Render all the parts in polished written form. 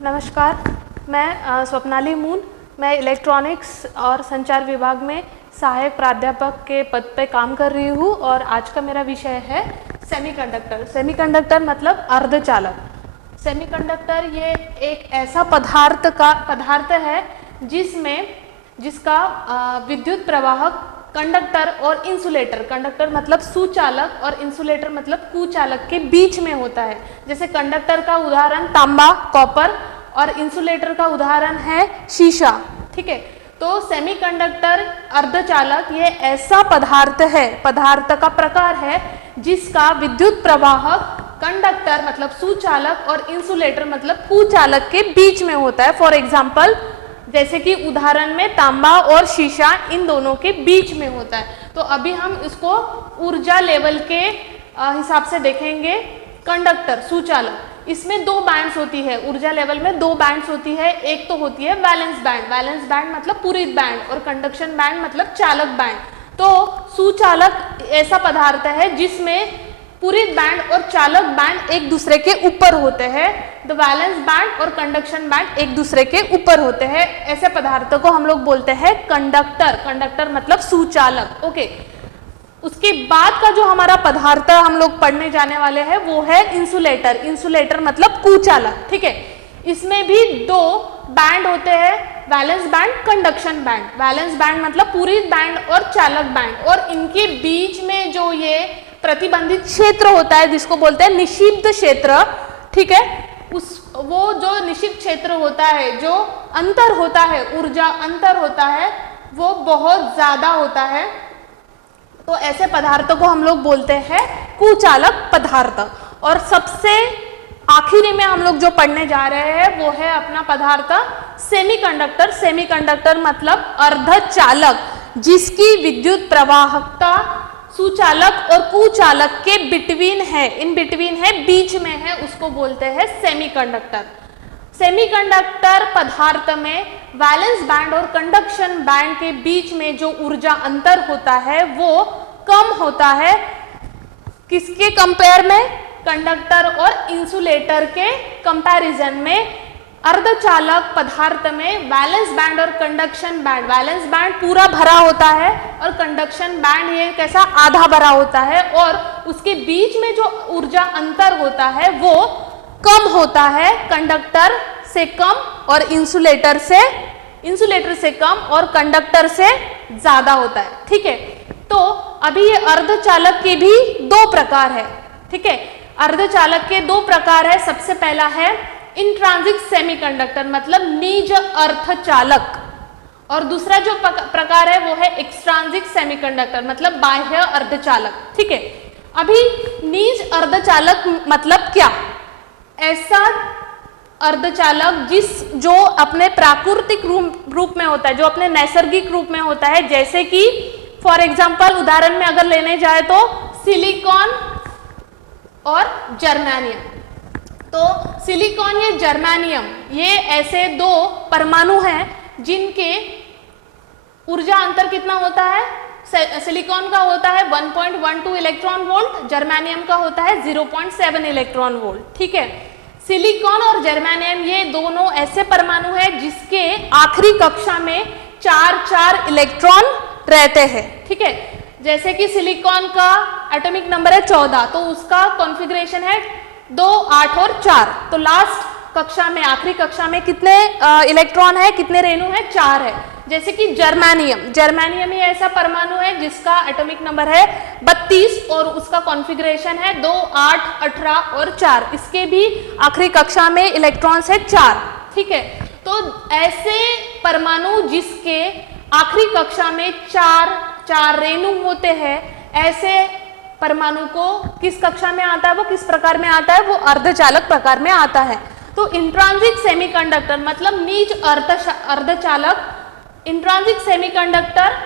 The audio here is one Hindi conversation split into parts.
नमस्कार, मैं स्वप्नाली मून। मैं इलेक्ट्रॉनिक्स और संचार विभाग में सहायक प्राध्यापक के पद पे काम कर रही हूँ और आज का मेरा विषय है सेमीकंडक्टर। सेमीकंडक्टर मतलब अर्धचालक। सेमीकंडक्टर ये एक ऐसा पदार्थ है जिसका विद्युत प्रवाहक कंडक्टर और इंसुलेटर, कंडक्टर मतलब सुचालक और इंसुलेटर मतलब कुचालक के बीच में होता है। जैसे कंडक्टर का उदाहरण तांबा, कॉपर और इंसुलेटर का उदाहरण है शीशा। ठीक है, तो सेमीकंडक्टर अर्धचालक ये ऐसा पदार्थ का प्रकार है जिसका विद्युत प्रवाहक कंडक्टर मतलब सुचालक और इंसुलेटर मतलब कुचालक के बीच में होता है। फॉर एग्जाम्पल, जैसे कि उदाहरण में तांबा और शीशा इन दोनों के बीच में होता है। तो अभी हम इसको ऊर्जा लेवल के हिसाब से देखेंगे। कंडक्टर सुचालक, इसमें दो बैंड्स होती है। ऊर्जा लेवल में दो बैंड्स होती है। एक तो होती है वैलेंस बैंड, वैलेंस बैंड मतलब पूरित बैंड, और कंडक्शन बैंड मतलब चालक बैंड। तो सुचालक ऐसा पदार्थ है जिसमें पूरित बैंड और चालक बैंड एक दूसरे के ऊपर होते हैं। द वैलेंस बैंड और कंडक्शन बैंड एक दूसरे के ऊपर होते हैं। ऐसे पदार्थों को हम लोग बोलते हैं कंडक्टर। कंडक्टर मतलब सुचालक। ओके, उसके बाद का जो हमारा पदार्थ हम लोग पढ़ने जाने वाले हैं वो है इंसुलेटर। इंसुलेटर मतलब कुचालक। ठीक है, इसमें भी दो बैंड होते हैं, valence band, conduction band. Valence band मतलब पूरित बैंड और चालक बैंड, और इनके बीच में जो ये प्रतिबंधित क्षेत्र होता है जिसको बोलते हैं निषिद्ध क्षेत्र। ठीक है, वो जो निषिद्ध क्षेत्र होता है, जो अंतर होता है, ऊर्जा अंतर होता है, वो बहुत ज्यादा होता है। तो ऐसे पदार्थों को हम लोग बोलते हैं कुचालक पदार्थ। और सबसे आखिरी में हम लोग जो पढ़ने जा रहे हैं वो है अपना पदार्थ सेमीकंडक्टर। सेमीकंडक्टर मतलब अर्धचालक, जिसकी विद्युत प्रवाहकता सुचालक और कुचालक के बिटवीन है, इन बिटवीन है, बीच में है, उसको बोलते हैं सेमीकंडक्टर। सेमीकंडक्टर पदार्थ में वैलेंस बैंड और कंडक्शन बैंड के बीच में जो ऊर्जा अंतर होता है वो कम होता है। किसके कंपेयर में? कंडक्टर और इंसुलेटर के कंपैरिजन में। अर्धचालक पदार्थ में वैलेंस बैंड और कंडक्शन बैंड, वैलेंस बैंड पूरा भरा होता है और कंडक्शन बैंड ये कैसा आधा भरा होता है, और उसके बीच में जो ऊर्जा अंतर होता है वो कम होता है। कंडक्टर से कम और इंसुलेटर से कम और कंडक्टर से ज्यादा होता है। ठीक है, तो अभी ये अर्धचालक के भी दो प्रकार है। ठीक है, अर्धचालक के दो प्रकार है। सबसे पहला है इंट्रांसिक सेमीकंडक्टर मतलब निज अर्धचालक, और दूसरा जो प्रकार है वो है एक्सट्रांसिक सेमीकंडक्टर मतलब बाह्य अर्धचालक। ठीक है, अभी निज अर्धचालक मतलब क्या? ऐसा अर्धचालक जो अपने प्राकृतिक रूप में होता है, जो अपने नैसर्गिक रूप में होता है। जैसे कि फॉर एग्जाम्पल उदाहरण में अगर लेने जाए तो सिलिकॉन और जर्मेनियम। तो सिलिकॉन या जर्मेनियम ये ऐसे दो परमाणु हैं जिनके ऊर्जा अंतर कितना होता है? सिलिकॉन का होता है 1.12 इलेक्ट्रॉन वोल्ट, जर्मेनियम का होता है 0.7 इलेक्ट्रॉन वोल्ट। ठीक है, सिलिकॉन और जर्मेनियम ये दोनों ऐसे परमाणु हैं जिसके आखिरी कक्षा में 4 इलेक्ट्रॉन रहते हैं। ठीक है, जैसे कि सिलिकॉन का एटॉमिक नंबर है 14, तो उसका कॉन्फ़िगरेशन है 2, 8 और 4। तो लास्ट कक्षा में, आखिरी कक्षा में कितने इलेक्ट्रॉन है, कितने रेणु है? 4 है। जैसे कि जर्मेनियम ही ऐसा परमाणु है जिसका एटॉमिक नंबर है 32 और उसका कॉन्फ़िगरेशन है 2, 8, 18 और 4। इसके भी आखिरी कक्षा में इलेक्ट्रॉन्स है 4। ठीक है, तो ऐसे परमाणु जिसके आखिरी कक्षा में 4 रेणु होते हैं, ऐसे परमाणु को किस कक्षा में आता है, वो किस प्रकार में आता है? वो अर्धचालक प्रकार में आता है। तो इंट्रांसिक सेमीकंडक्टर मतलब निज अर्धचालक। इंट्रांसिक सेमीकंडक्टर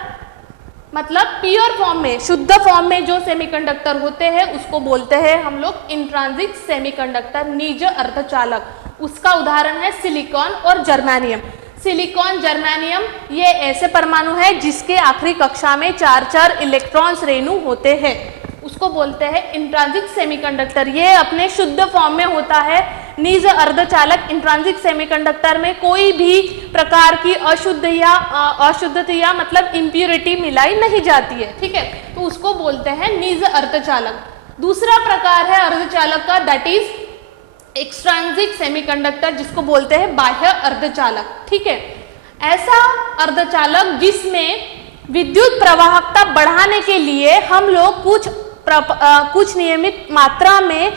मतलब प्योर फॉर्म में, शुद्ध फॉर्म में जो सेमीकंडक्टर होते हैं उसको बोलते हैं हम लोग इंट्रांसिक सेमीकंडक्टर, निज अर्धचालक। उसका उदाहरण है सिलिकॉन और जर्मेनियम। सिलिकॉन, जर्मेनियम ये ऐसे परमाणु है जिसके आखिरी कक्षा में 4 इलेक्ट्रॉन्स रेणु होते हैं, उसको बोलते हैं इंट्रांसिक सेमीकंडक्टर। ये अपने शुद्ध फॉर्म में होता है, निज अर्धचालक इंट्रांसिक सेमीकंडक्टर में कोई भी प्रकार की अशुद्धता मतलब इम्प्यूरिटी मिलाई नहीं जाती है, ठीक है, तो उसको बोलते हैं निज अर्धचालक। दूसरा प्रकार है अर्धचालक का, दैट इज एक्सट्रांसिक सेमीकंडक्टर, जिसको बोलते हैं बाह्य अर्धचालक, ठीक है। ऐसा अर्धचालक जिसमें विद्युत प्रवाहकता बढ़ाने के लिए हम लोग कुछ नियमित मात्रा में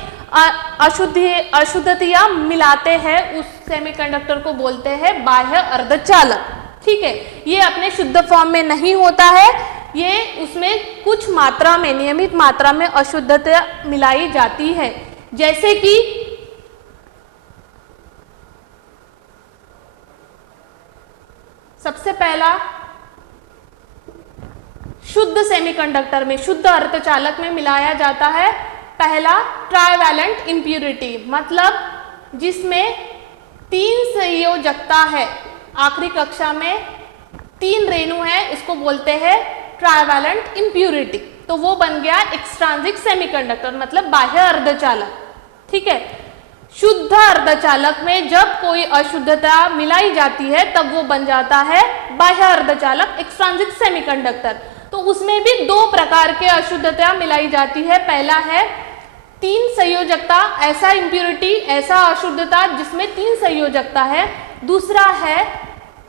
अशुद्धता मिलाते हैं, उस सेमीकंडक्टर को बोलते हैं बाह्य अर्धचालक, ठीक है। ये अपने शुद्ध फॉर्म में नहीं होता है, ये उसमें कुछ मात्रा में, नियमित मात्रा में अशुद्धता मिलाई जाती है, जैसे कि सबसे पहला शुद्ध सेमीकंडक्टर में, शुद्ध अर्धचालक में मिलाया जाता है पहला ट्राइवैलेंट इम्प्यूरिटी, मतलब जिसमें 3 संयोजकता है, आखिरी कक्षा में 3 रेणु है, इसको बोलते हैं ट्राइवैलेंट इम्प्यूरिटी, तो वो बन गया एक्सट्रांसिक सेमीकंडक्टर मतलब बाह्य अर्धचालक, ठीक है। शुद्ध अर्धचालक में जब कोई अशुद्धता मिलाई जाती है तब वो बन जाता है बाह्य अर्धचालक एक्सट्रांसिक सेमीकंडक्टर। तो उसमें भी 2 प्रकार के अशुद्धता मिलाई जाती है, पहला है 3 संयोजकता, ऐसा इम्प्यूरिटी, ऐसा अशुद्धता जिसमें 3 संयोजकता है। दूसरा है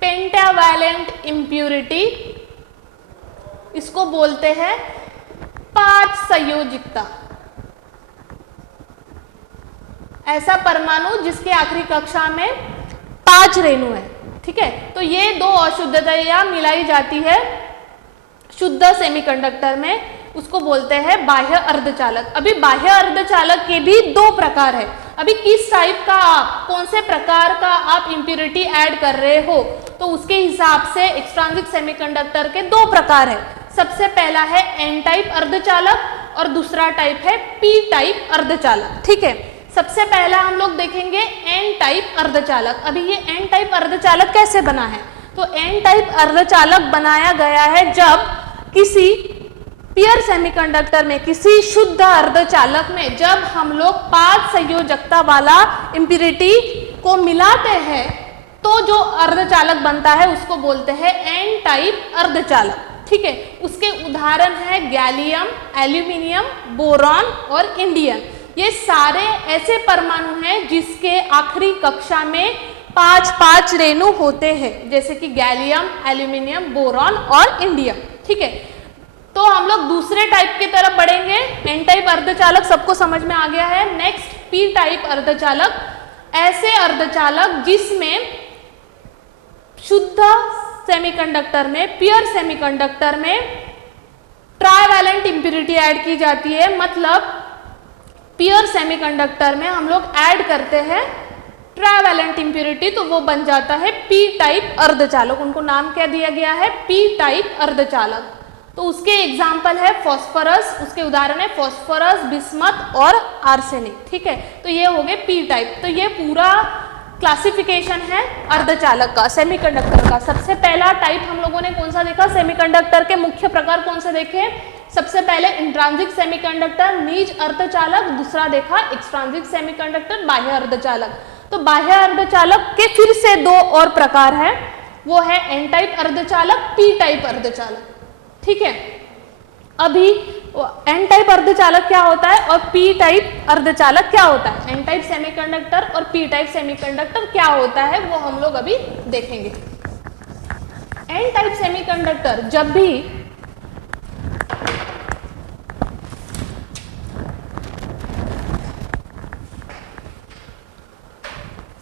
पेंटावैलेंट इम्प्यूरिटी, इसको बोलते हैं 5 संयोजकता, ऐसा परमाणु जिसके आखिरी कक्षा में 5 रेणु है, ठीक है। तो ये 2 अशुद्धताएं मिलाई जाती है शुद्ध सेमीकंडक्टर में, उसको बोलते हैं बाह्य अर्धचालक। अभी बाह्य अर्धचालक के भी 2 प्रकार है। अभी किस टाइप का आप, कौन से प्रकार का आप इम्प्यूरिटी ऐड कर रहे हो, तो उसके हिसाब से एक्सट्रांसिक सेमीकंडक्टर के 2 प्रकार है। सबसे पहला है एन टाइप अर्धचालक और दूसरा टाइप है पी टाइप अर्धचालक, ठीक है। सबसे पहला हम लोग देखेंगे एन टाइप अर्धचालक। अभी ये एन टाइप अर्धचालक कैसे बना है, तो एन टाइप अर्धचालक बनाया गया है जब किसी पियर सेमीकंडक्टर में, किसी शुद्ध अर्धचालक में जब हम लोग 5 संयोजकता वाला इम्प्यूरिटी को मिलाते हैं तो जो अर्धचालक बनता है उसको बोलते हैं एन टाइप अर्धचालक, ठीक है। उसके उदाहरण है गैलियम, एल्यूमिनियम, बोरॉन और इंडियम। ये सारे ऐसे परमाणु हैं जिसके आखिरी कक्षा में 5 रेणु होते हैं, जैसे कि गैलियम, एल्यूमिनियम, बोरॉन और इंडियम, ठीक है। तो हम लोग दूसरे टाइप की तरफ बढ़ेंगे। एन टाइप अर्धचालक सबको समझ में आ गया है। नेक्स्ट पी टाइप अर्धचालक, ऐसे अर्धचालक जिसमें शुद्ध सेमीकंडक्टर में, पियर सेमीकंडक्टर में ट्राइवैलेंट इम्प्यूरिटी ऐड की जाती है, मतलब पियर सेमीकंडक्टर में हम लोग ऐड करते हैं ट्राइवैलेंट इम्प्यूरिटी, तो वो बन जाता है पी टाइप अर्धचालक। उनको नाम क्या दिया गया है, पी टाइप अर्धचालक। तो उसके एग्जाम्पल है फॉस्फोरस, उसके उदाहरण है फॉस्फोरस, बिस्मथ और आर्सेनिक, ठीक है। तो ये हो गए पी टाइप। तो ये पूरा क्लासिफिकेशन है अर्धचालक का, सेमीकंडक्टर का। सबसे पहला टाइप हम लोगों ने कौन सा देखा, सेमीकंडक्टर के मुख्य प्रकार कौन से देखे। सबसे पहले इंट्रांसिक सेमीकंडक्टर, निज अर्धचालक। दूसरा देखा एक्सट्रांसिक सेमीकंडक्टर, बाह्य अर्धचालक। तो बाह्य अर्धचालक के फिर से 2 और प्रकार है, वो है एन टाइप अर्धचालक, पी टाइप अर्धचालक, ठीक है। अभी एन टाइप अर्धचालक क्या होता है और पी टाइप अर्धचालक क्या होता है, एन टाइप सेमीकंडक्टर और पी टाइप सेमीकंडक्टर क्या होता है, वो हम लोग अभी देखेंगे। एन टाइप सेमीकंडक्टर जब भी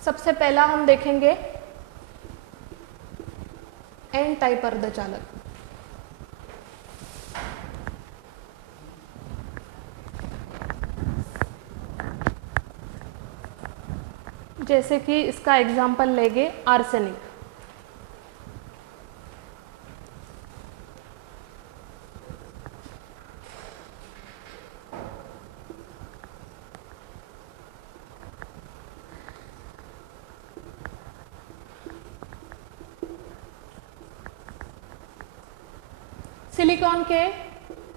सबसे पहला हम देखेंगे एन टाइप अर्धचालक। जैसे कि इसका एग्जाम्पल लेंगे आर्सेनिक। सिलिकॉन के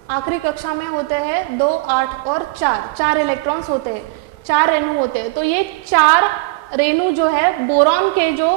आखिरी कक्षा में होते हैं 2, 8 और 4 इलेक्ट्रॉन्स होते हैं। 4 रेणु होते हैं। तो ये 4 रेणु जो है बोरॉन के जो